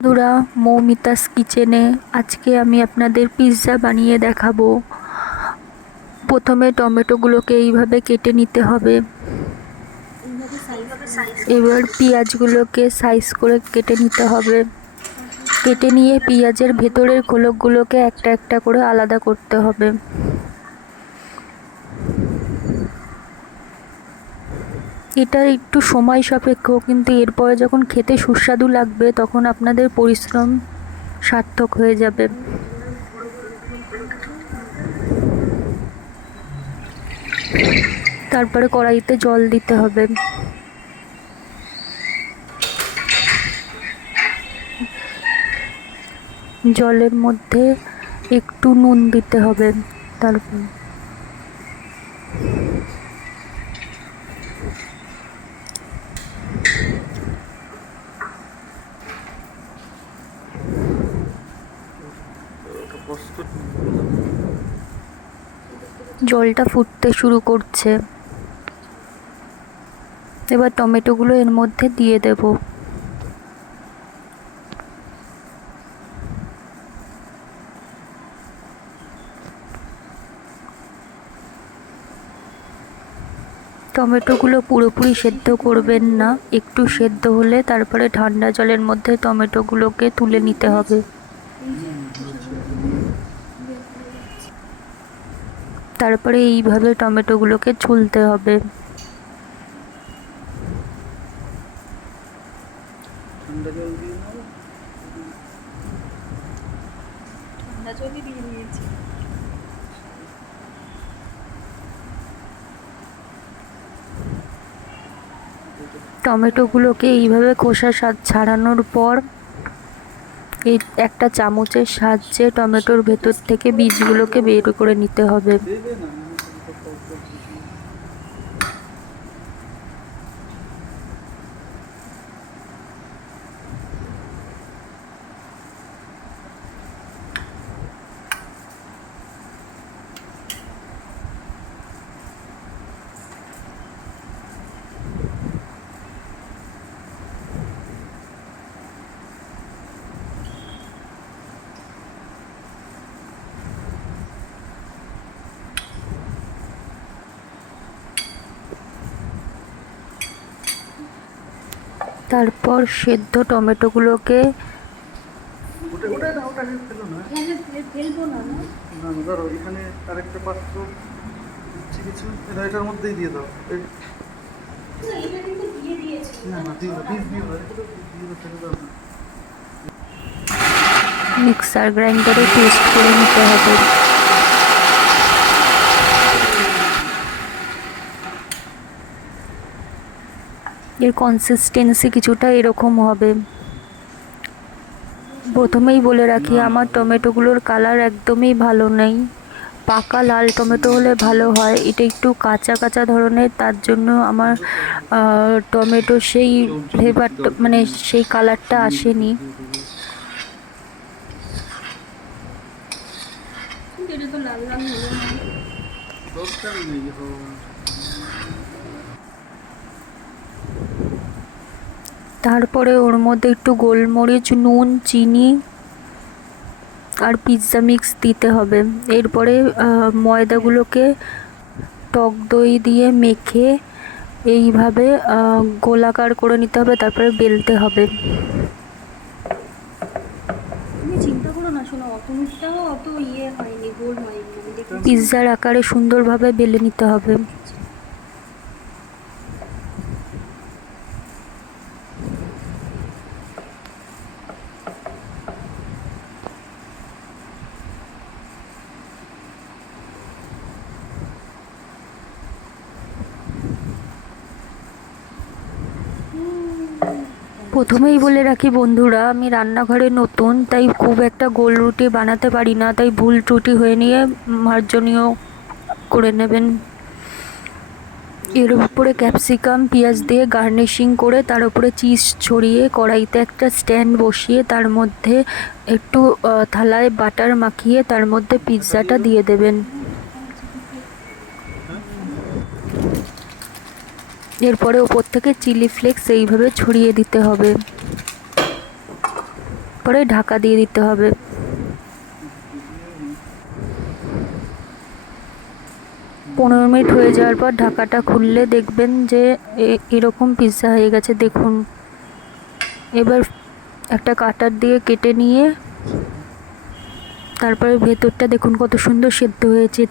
বন্ধুরা, মৌমিতাস কিচেনে আজকে আমি আপনাদের পিৎজা বানিয়ে দেখাবো। প্রথমে টমেটোগুলোকে এইভাবে কেটে নিতে হবে। এবার পেঁয়াজগুলোকে সাইজ করে কেটে নিতে হবে। কেটে নিয়ে পেঁয়াজের ভেতরের খোলকগুলোকে একটা একটা করে আলাদা করতে হবে। এটা একটু সময় সাপেক্ষ, কিন্তু এরপরে যখন খেতে সুস্বাদু লাগবে তখন আপনাদের পরিশ্রম সার্থক হয়ে যাবে। তারপরে কড়াইতে জল দিতে হবে। জলের মধ্যে একটু নুন দিতে হবে। তারপর জলটা ফুটতে শুরু করছে। এবার টমেটোগুলো এর মধ্যে দিয়ে দেব। টমেটোগুলো পুরোপুরি সেদ্ধ করবেন না, একটু সেদ্ধ হলে তারপরে ঠান্ডা জলের মধ্যে টমেটোগুলোকে তুলে নিতে হবে। তারপরে এইভাবে টমেটোগুলোকে ছুলতে হবে। ঠান্ডা জল দিয়ে নাও। ঠান্ডা জলই দিয়ে নিয়েছি। টমেটোগুলোকে এইভাবে খোসা ছাড়ানোর পর এই একটা চামচের সাহায্যে টমেটোর ভেতর থেকে বীজগুলোকে বের করে নিতে হবে। তারপর সেদ্ধ টমেটোগুলোকে ফেলবো না, না ধরো এখানে আরেকটা পাত্র কিছু এটার মধ্যেই দিয়ে দাও। এটা কিন্তু দিয়ে দিয়েছি। না না দিও দিয়ে দাও না। মিক্সার গ্রাইন্ডারে পেস্ট করে নিতে হবে। এর কনসিস্টেন্সি কিছুটা এরকম হবে। প্রথমেই বলে রাখি, আমার টমেটোগুলোর কালার একদমই ভালো নেই। পাকা লাল টমেটো হলে ভালো হয়, এটা একটু কাঁচা কাঁচা ধরনের, তার জন্য আমার টমেটো সেই ফ্লেভারটা মানে সেই কালারটা আসেনি। এটা তো লাল লাল হলো না। তারপরে ওর মধ্যে একটু গোলমরিচ, নুন, চিনি আর পিৎজা মিক্স দিতে হবে। এরপরে ময়দাগুলোকে টক দই দিয়ে মেখে এইভাবে গোলাকার করে নিতে হবে, তারপরে বেলতে হবে। তুমি চিন্তা করো না, শোনো অতটাও অত হয়নি, গোল হয়নি। পিৎজার আকারে সুন্দরভাবে বেলে নিতে হবে। প্রথমেই বলে রাখি বন্ধুরা, আমি রান্নাঘরে নতুন, তাই খুব একটা গোল রুটি বানাতে পারি না, তাই ভুল ত্রুটি হয়ে নিয়ে মার্জনীয় করে নেবেন। এর উপরে ক্যাপসিকাম, পেঁয়াজ দিয়ে গার্নিশিং করে তার উপরে চিজ ছড়িয়ে কড়াইতে একটা স্ট্যান্ড বসিয়ে তার মধ্যে একটু থালায় বাটার মাখিয়ে তার মধ্যে পিৎজাটা দিয়ে দেবেন। এরপরে ওপর থেকে চিলি ফ্লেক্স এইভাবে ছড়িয়ে দিতে হবে। তারপরে ঢাকা দিয়ে দিতে হবে। 15 মিনিট হয়ে যাওয়ার পর ঢাকাটা খুললে দেখবেন যে এরকম পিৎজা হয়ে গেছে। দেখুন, এবার একটা কাটার দিয়ে কেটে নিয়ে তারপরে ভেতরটা দেখুন কত সুন্দর সেদ্ধ হয়েছে।